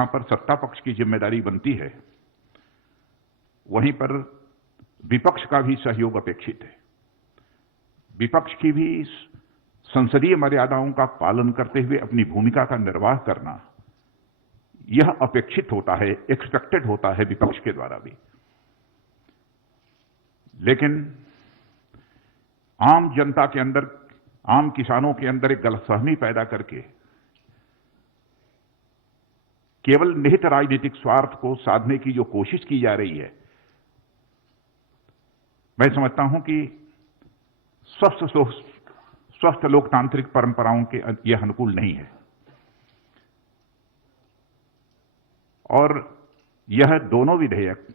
जहां पर सत्ता पक्ष की जिम्मेदारी बनती है, वहीं पर विपक्ष का भी सहयोग अपेक्षित है। विपक्ष की भी संसदीय मर्यादाओं का पालन करते हुए अपनी भूमिका का निर्वाह करना, यह अपेक्षित होता है, एक्सपेक्टेड होता है विपक्ष के द्वारा भी। लेकिन आम जनता के अंदर, आम किसानों के अंदर एक गलतफहमी पैदा करके केवल निहित राजनीतिक स्वार्थ को साधने की जो कोशिश की जा रही है, मैं समझता हूं कि स्वस्थ लोकतांत्रिक परंपराओं के यह अनुकूल नहीं है। और यह दोनों विधेयक,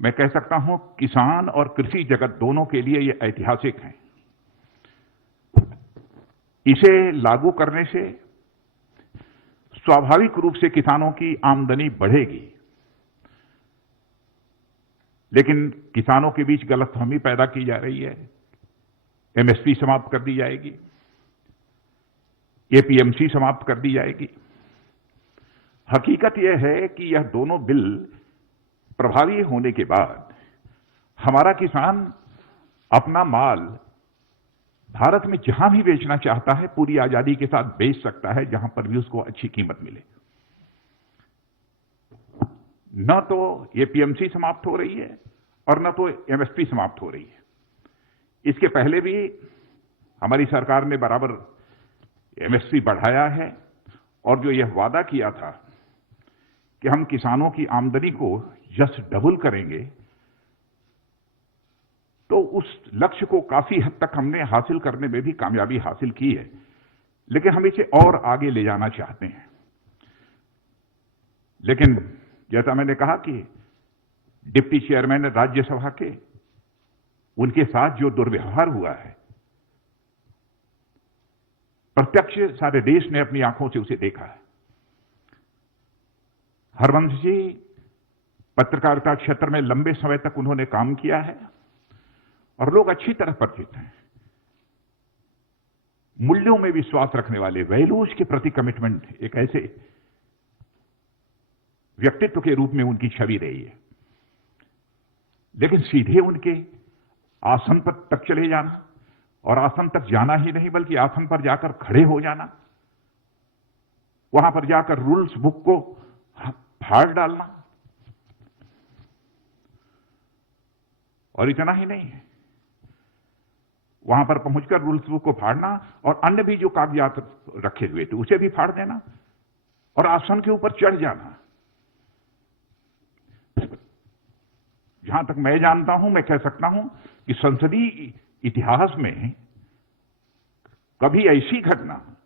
मैं कह सकता हूं, किसान और कृषि जगत दोनों के लिए यह ऐतिहासिक हैं। इसे लागू करने से स्वाभाविक रूप से किसानों की आमदनी बढ़ेगी, लेकिन किसानों के बीच गलतफहमी पैदा की जा रही है। एमएसपी समाप्त कर दी जाएगी, एपीएमसी समाप्त कर दी जाएगी। हकीकत यह है कि यह दोनों बिल प्रभावी होने के बाद हमारा किसान अपना माल भारत में जहां भी बेचना चाहता है पूरी आजादी के साथ बेच सकता है, जहां पर भी उसको अच्छी कीमत मिले। न तो एपीएमसी समाप्त हो रही है और न तो एमएसपी समाप्त हो रही है। इसके पहले भी हमारी सरकार ने बराबर एमएसपी बढ़ाया है, और जो यह वादा किया था कि हम किसानों की आमदनी को जस्ट डबल करेंगे, तो उस लक्ष्य को काफी हद तक हमने हासिल करने में भी कामयाबी हासिल की है। लेकिन हम इसे और आगे ले जाना चाहते हैं। लेकिन जैसा मैंने कहा कि डिप्टी चेयरमैन राज्यसभा के, उनके साथ जो दुर्व्यवहार हुआ है, प्रत्यक्ष सारे देश ने अपनी आंखों से उसे देखा है। हरवंश जी पत्रकारिता क्षेत्र में लंबे समय तक उन्होंने काम किया है और लोग अच्छी तरह परिचित हैं। मूल्यों में विश्वास रखने वाले, वैल्यूज के प्रति कमिटमेंट, एक ऐसे व्यक्तित्व के रूप में उनकी छवि रही है। लेकिन सीधे उनके आसन पर तक चले जाना, और आसन तक जाना ही नहीं बल्कि आसन पर जाकर खड़े हो जाना, वहां पर जाकर रूल्स बुक को फाड़ डालना, और इतना ही नहीं है, वहां पर पहुंचकर रूल्स बुक को फाड़ना और अन्य भी जो कागजात रखे हुए थे उसे भी फाड़ देना और आसन के ऊपर चढ़ जाना। जहां तक मैं जानता हूं, मैं कह सकता हूं कि संसदीय इतिहास में कभी ऐसी घटना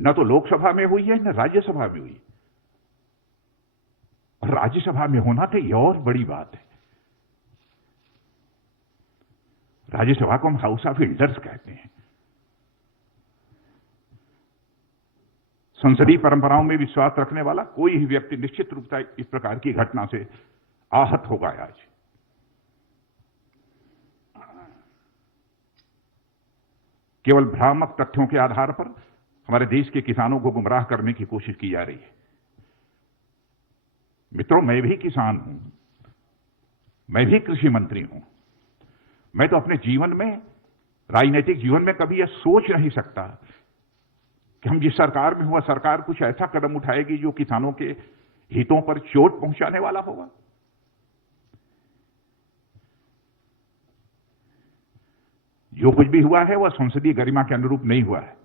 न तो लोकसभा में हुई है न राज्यसभा में हुई। और राज्यसभा में होना तो यह और बड़ी बात है। राज्यसभा को हम हाउस ऑफ एल्डर्स कहते हैं। संसदीय परंपराओं में विश्वास रखने वाला कोई भी व्यक्ति निश्चित रूप से इस प्रकार की घटना से आहत होगा। आज केवल भ्रामक तथ्यों के आधार पर हमारे देश के किसानों को गुमराह करने की कोशिश की जा रही है। मित्रों, मैं भी किसान हूं, मैं भी कृषि मंत्री हूं। मैं तो अपने जीवन में, राजनीतिक जीवन में कभी यह सोच नहीं सकता कि हम जिस सरकार में हुआ, सरकार कुछ ऐसा कदम उठाएगी जो किसानों के हितों पर चोट पहुंचाने वाला होगा। जो कुछ भी हुआ है वह संसदीय गरिमा के अनुरूप नहीं हुआ है।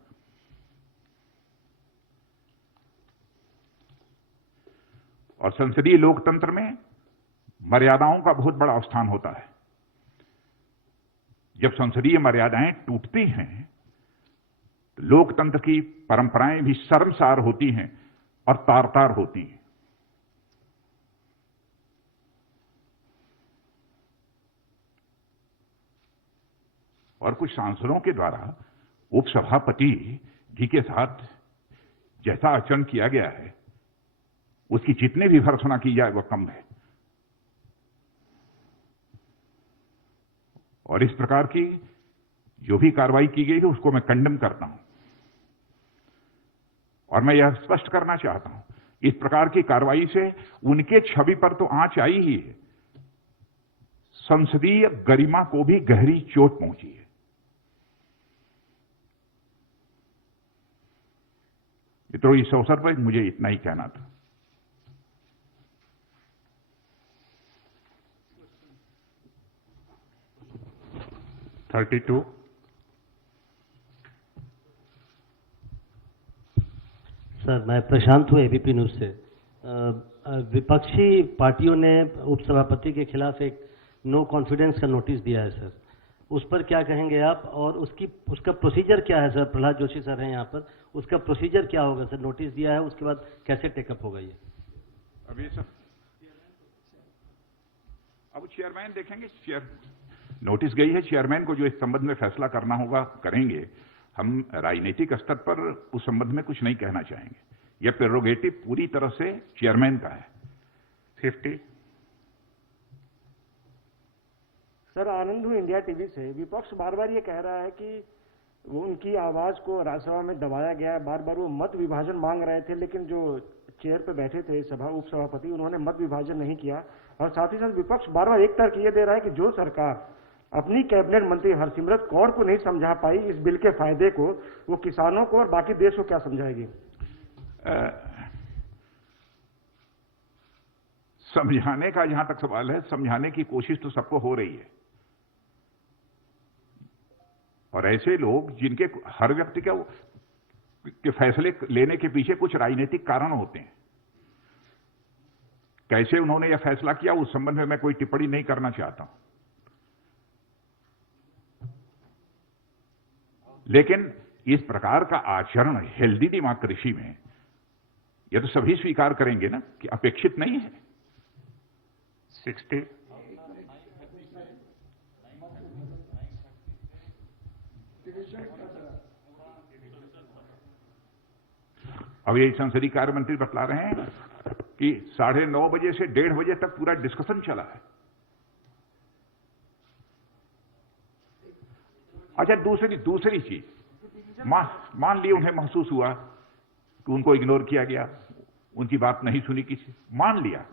और संसदीय लोकतंत्र में मर्यादाओं का बहुत बड़ा स्थान होता है। जब संसदीय मर्यादाएं टूटती हैं तो लोकतंत्र की परंपराएं भी शर्मसार होती हैं और तार-तार होती हैं। और कुछ सांसदों के द्वारा उपसभापति जी के साथ जैसा आचरण किया गया है, उसकी जितनी भी भर्त्सना की जाए वह कम है। और इस प्रकार की जो भी कार्रवाई की गई है उसको मैं कंडेम करता हूं। और मैं यह स्पष्ट करना चाहता हूं इस प्रकार की कार्रवाई से उनके छवि पर तो आंच आई ही है, संसदीय गरिमा को भी गहरी चोट पहुंची है। मित्रों, इस अवसर पर मुझे इतना ही कहना था। सर, मैं प्रशांत हूँ एबीपी न्यूज से। विपक्षी पार्टियों ने उपसभापति के खिलाफ एक नो कॉन्फिडेंस का नोटिस दिया है सर, उस पर क्या कहेंगे आप? और उसका प्रोसीजर क्या है सर? प्रहलाद जोशी सर हैं यहाँ पर, उसका प्रोसीजर क्या होगा सर? नोटिस दिया है, उसके बाद कैसे टेकअप होगा ये? अभी सर अब चेयरमैन देखेंगे। नोटिस गई है, चेयरमैन को जो इस संबंध में फैसला करना होगा करेंगे। हम राजनीतिक स्तर पर उस संबंध में कुछ नहीं कहना चाहेंगे। यह प्रेरोगेटिव पूरी तरह से चेयरमैन का है। 50 सर, आनंद हूँ इंडिया टीवी से। विपक्ष बार बार ये कह रहा है कि वो उनकी आवाज को राज्यसभा में दबाया गया है। बार बार वो मत विभाजन मांग रहे थे, लेकिन जो चेयर पे बैठे थे उपसभापति, उन्होंने मत विभाजन नहीं किया। और साथ ही साथ विपक्ष बार बार एक तर्क ये दे रहा है कि जो सरकार अपनी कैबिनेट मंत्री हरसिमरत कौर को नहीं समझा पाई इस बिल के फायदे को, वो किसानों को और बाकी देश को क्या समझाएगी? समझाने का जहां तक सवाल है, समझाने की कोशिश तो सबको हो रही है। और ऐसे लोग जिनके हर व्यक्ति के फैसले लेने के पीछे कुछ राजनीतिक कारण होते हैं। कैसे उन्होंने यह फैसला किया, उस संबंध में मैं कोई टिप्पणी नहीं करना चाहता हूं। लेकिन इस प्रकार का आचरण हेल्दी डेमोक्रेसी में यह तो सभी स्वीकार करेंगे ना कि अपेक्षित नहीं है। 60 अब यही संसदीय कार्य मंत्री बतला रहे हैं कि 9:30 बजे से 1:30 बजे तक पूरा डिस्कशन चला है। अच्छा, दूसरी चीज, मान लिया उन्हें महसूस हुआ कि उनको इग्नोर किया गया, उनकी बात नहीं सुनी किसी, मान लिया।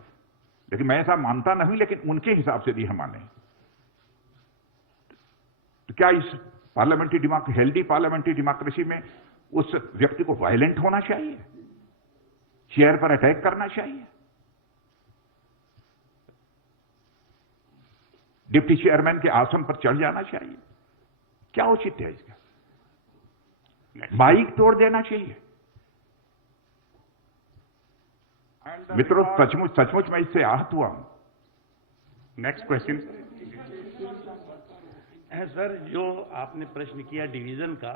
लेकिन मैं ऐसा मानता नहीं, लेकिन उनके हिसाब से भी हम माने तो क्या इस हेल्दी पार्लियामेंट्री डेमोक्रेसी में उस व्यक्ति को वायलेंट होना चाहिए, चेयर पर अटैक करना चाहिए? डिप्टी चेयरमैन के आसन पर चढ़ जाना चाहिए? क्या उचित है इसका? माइक तोड़ देना चाहिए? मित्रों, सचमुच मैं इससे आहत हुआ हूं। नेक्स्ट क्वेश्चन है सर, जो आपने प्रश्न किया डिवीजन का,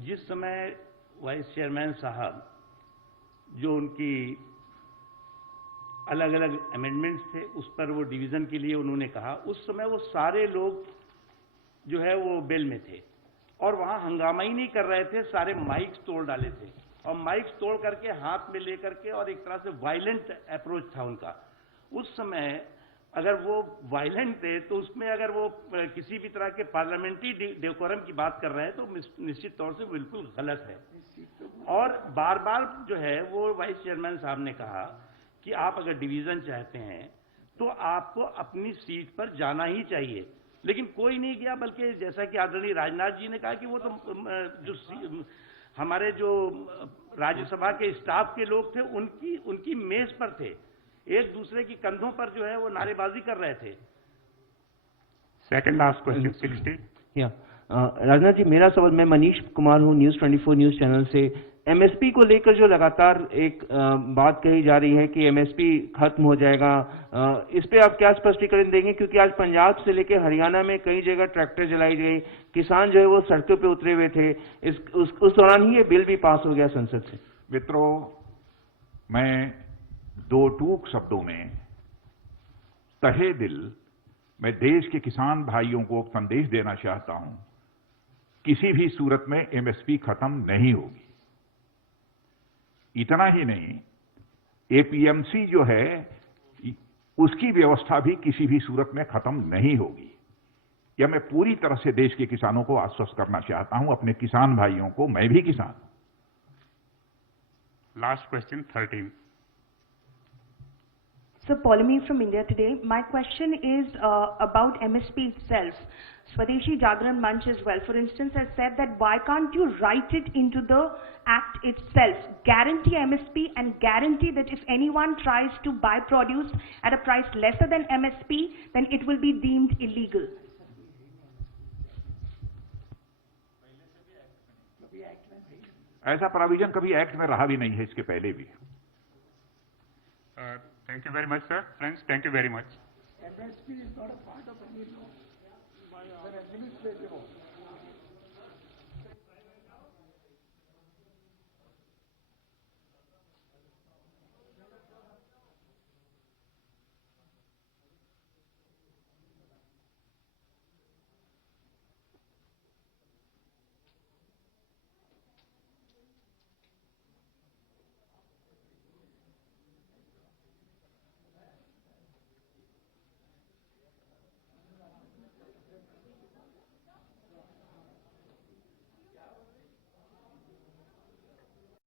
जिस समय वाइस चेयरमैन साहब जो उनकी अलग अलग अमेंडमेंट्स थे उस पर वो डिवीजन के लिए उन्होंने कहा, उस समय वो सारे लोग जो है वो बेल में थे और वहां हंगामा ही नहीं कर रहे थे, सारे माइक्स तोड़ डाले थे और माइक्स तोड़ करके हाथ में लेकर के, और एक तरह से वायलेंट अप्रोच था उनका। उस समय अगर वो वायलेंट थे तो उसमें अगर वो किसी भी तरह के पार्लियामेंट्री डेकोरम की बात कर रहे हैं तो निश्चित तौर से बिल्कुल गलत है। और बार बार जो है वो वाइस चेयरमैन साहब ने कहा कि आप अगर डिवीजन चाहते हैं तो आपको अपनी सीट पर जाना ही चाहिए, लेकिन कोई नहीं गया। बल्कि जैसा कि आदरणीय राजनाथ जी ने कहा कि वो तो जो हमारे जो राज्यसभा के स्टाफ के लोग थे उनकी मेज पर थे, एक दूसरे की कंधों पर जो है वो नारेबाजी कर रहे थे। Second last question 60। Rajnath ji, मेरा सवाल, मैं मनीष कुमार हूँ न्यूज़ 24 न्यूज़ चैनल से। एमएसपी को लेकर जो लगातार एक बात कही जा रही है कि एमएसपी खत्म हो जाएगा, इस पे आप क्या स्पष्टीकरण देंगे? क्योंकि आज पंजाब से लेकर हरियाणा में कई जगह ट्रैक्टर जलाई गई, किसान जो है वो सड़कों पे उतरे हुए थे। उस दौरान ही ये बिल भी पास हो गया संसद से। मित्रों, मैं दो टूक शब्दों में तहे दिल मैं देश के किसान भाइयों को संदेश देना चाहता हूं, किसी भी सूरत में एमएसपी खत्म नहीं होगी। इतना ही नहीं, एपीएमसी जो है उसकी व्यवस्था भी किसी भी सूरत में खत्म नहीं होगी। यह मैं पूरी तरह से देश के किसानों को आश्वस्त करना चाहता हूं, अपने किसान भाइयों को। मैं भी किसान हूं। Last question, 13. So, Polemy from India Today. My question is about MSP itself. Swadeshi Jagran Manch as well, for instance, has said that why can't you write it into the act itself, guarantee MSP and guarantee that if anyone tries to buy produce at a price lesser than MSP, then it will be deemed illegal. ऐसा provision कभी act में रहा भी नहीं है इसके पहले भी. Thank you very much, sir. Friends, thank you very much. MSP is not a part of any law. It's an administrative order.